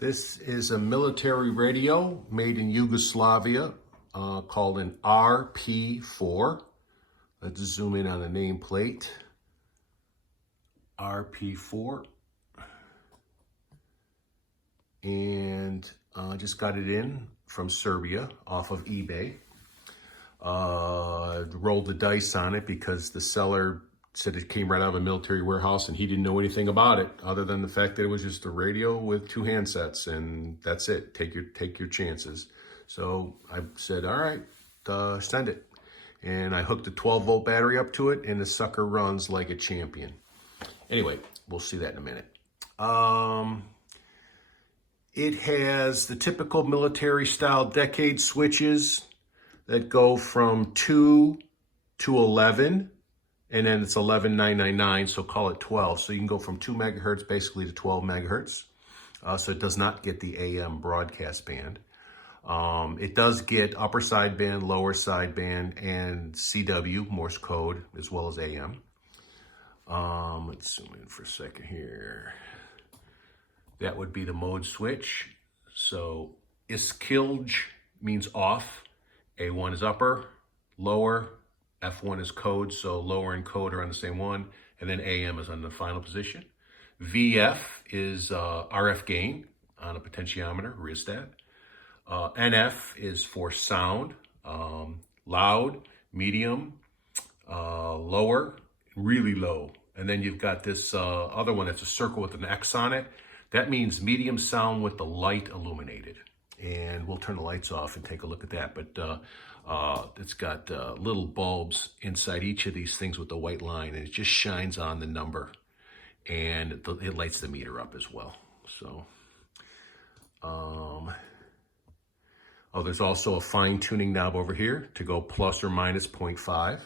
This is a military radio made in Yugoslavia called an RP-4. Let's zoom in on the nameplate. RP-4. And just got it in from Serbia off of eBay. Rolled the dice on it because the seller said it came right out of a military warehouse and he didn't know anything about it other than the fact that it was just a radio with 2 handsets and that's it. Take your chances. So I said, all right, send it. And I hooked a 12-volt battery up to it and the sucker runs like a champion. Anyway, we'll see that in a minute. It has the typical military style decade switches that go from 2 to 11. And then it's 11,999, so call it 12. So you can go from 2 megahertz basically to 12 megahertz. So it does not get the AM broadcast band. It does get upper sideband, lower sideband, and CW, Morse code, as well as AM. Let's zoom in for a second here. That would be the mode switch. So iskilj means off. A1 is upper, lower. F1 is code, so lower and code are on the same one, and then AM is on the final position. VF is RF gain on a potentiometer, rheostat. NF is for sound, loud, medium, lower, really low. And then you've got this other one that's a circle with an X on it. That means medium sound with the light illuminated. And we'll turn the lights off and take a look at that. But it's got little bulbs inside each of these things with the white line, and it just shines on the number, and it lights the meter up as well. So, there's also a fine-tuning knob over here to go plus or minus 0.5.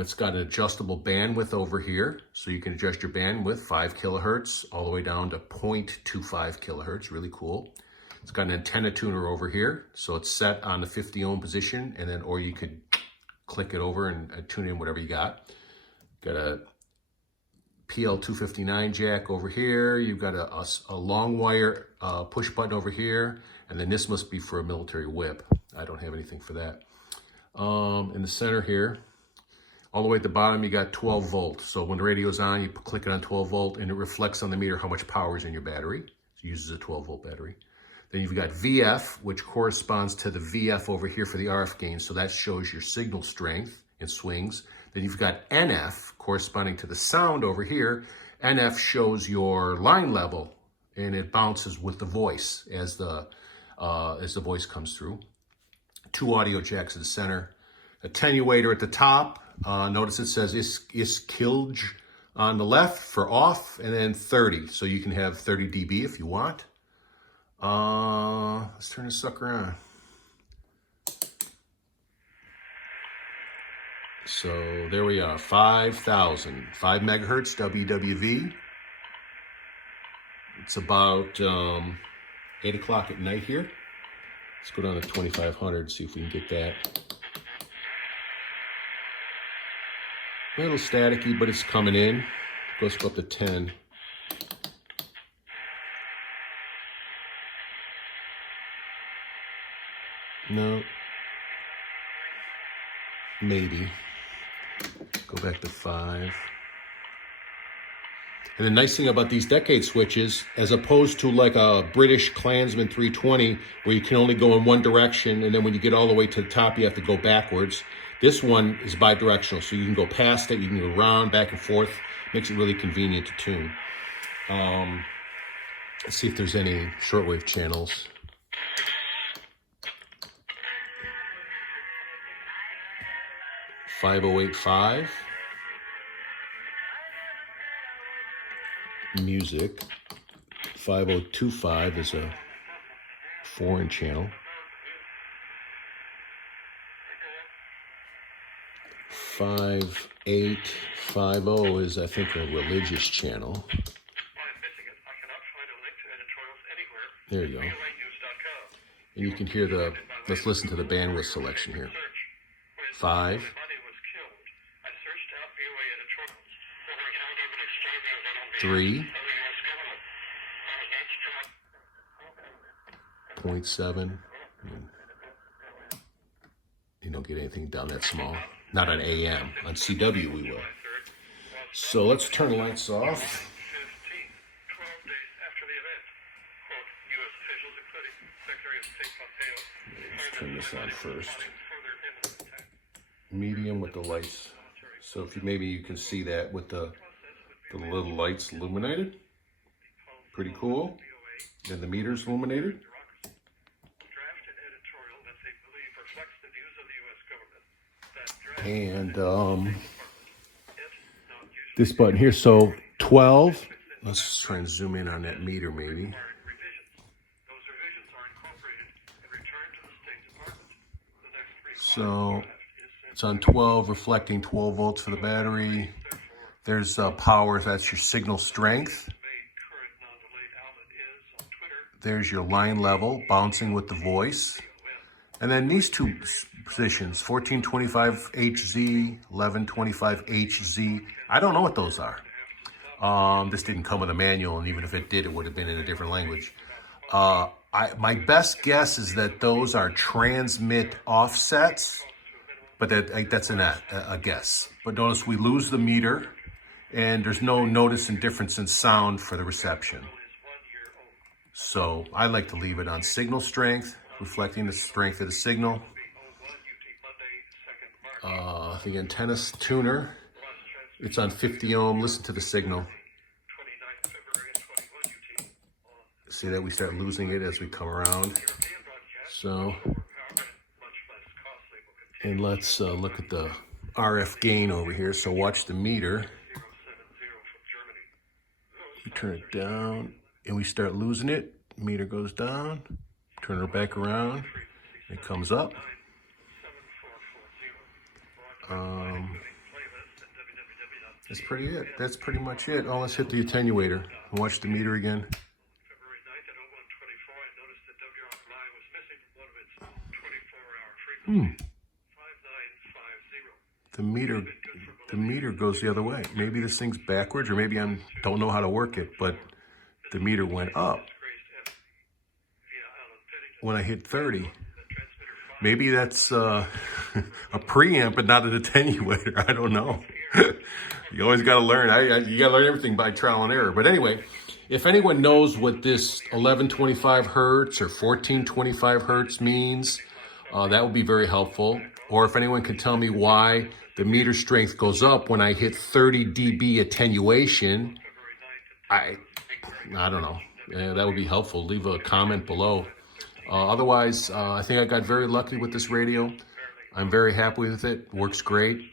It's got an adjustable bandwidth over here, so you can adjust your bandwidth 5 kilohertz all the way down to 0.25 kilohertz. Really cool. It's got an antenna tuner over here, so it's set on the 50 ohm position, and then, or you could click it over and tune in whatever you got. Got a PL259 jack over here. You've got a long wire push button over here, and then this must be for a military whip. I don't have anything for that. In the center here, all the way at the bottom, you got 12 volt. So when the radio's on, you click it on 12 volt, and it reflects on the meter how much power is in your battery. It uses a 12 volt battery. Then you've got VF, which corresponds to the VF over here for the RF gain. So that shows your signal strength and swings. Then you've got NF corresponding to the sound over here. NF shows your line level, and it bounces with the voice as the voice comes through. 2 audio jacks in the center. Attenuator at the top. Notice it says iskilj on the left for off, and then 30. So you can have 30 dB if you want. Let's turn this sucker on. So there we are, 5,000, 5 megahertz WWV. It's about 8 o'clock at night here. Let's go down to 2,500, see if we can get that. A little staticky, but it's coming in. Let's go up to 10. No. Maybe. Go back to 5. And the nice thing about these decade switches, as opposed to like a British Klansman 320, where you can only go in one direction, and then when you get all the way to the top, you have to go backwards. This one is bi-directional, so you can go past it, you can go around, back and forth. Makes it really convenient to tune. Let's see if there's any shortwave channels. .508.5. Music. 502.5 is a foreign channel. 5850 is, I think, a religious channel. There you go. And you can hear the, let's listen to the bandwidth selection here. 5. 3. .7. You don't get anything down that small. Not on AM. On CW we will. So let's turn the lights off. Let's turn this on first. Medium with the lights. So if maybe you can see that with the little lights illuminated. Pretty cool. And the meter's illuminated. And this button here, so 12. Let's try and zoom in on that meter maybe. So it's on 12, reflecting 12 volts for the battery. There's power, that's your signal strength. There's your line level, bouncing with the voice. And then these two positions, 1425 HZ, 1125 HZ. I don't know what those are. This didn't come with a manual, and even if it did, it would have been in a different language. My best guess is that those are transmit offsets, but that's a guess. But notice we lose the meter, and there's no notice and difference in sound for the reception. So I like to leave it on signal strength, reflecting the strength of the signal. The antenna tuner, it's on 50 ohm. Listen to the signal. See that we start losing it as we come around. So, and let's look at the RF gain over here. So watch the meter. We turn it down and we start losing it. Meter goes down, turn her back around, it comes up. That's pretty it. That's pretty much it. Oh, let's hit the attenuator and watch the meter again. The meter goes the other way. Maybe this thing's backwards, or maybe I don't know how to work it, but the meter went up when I hit 30. Maybe that's a preamp and not an attenuator. I don't know. You always got to learn. You got to learn everything by trial and error. But anyway, if anyone knows what this 1125 hertz or 1425 hertz means, that would be very helpful. Or if anyone can tell me why the meter strength goes up when I hit 30 dB attenuation, I don't know. That would be helpful. Leave a comment below. Otherwise, I think I got very lucky with this radio. I'm very happy with it. Works great.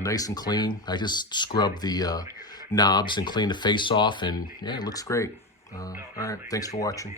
Nice and clean. I just scrubbed the knobs and cleaned the face off, and yeah, it looks great. All right, thanks for watching.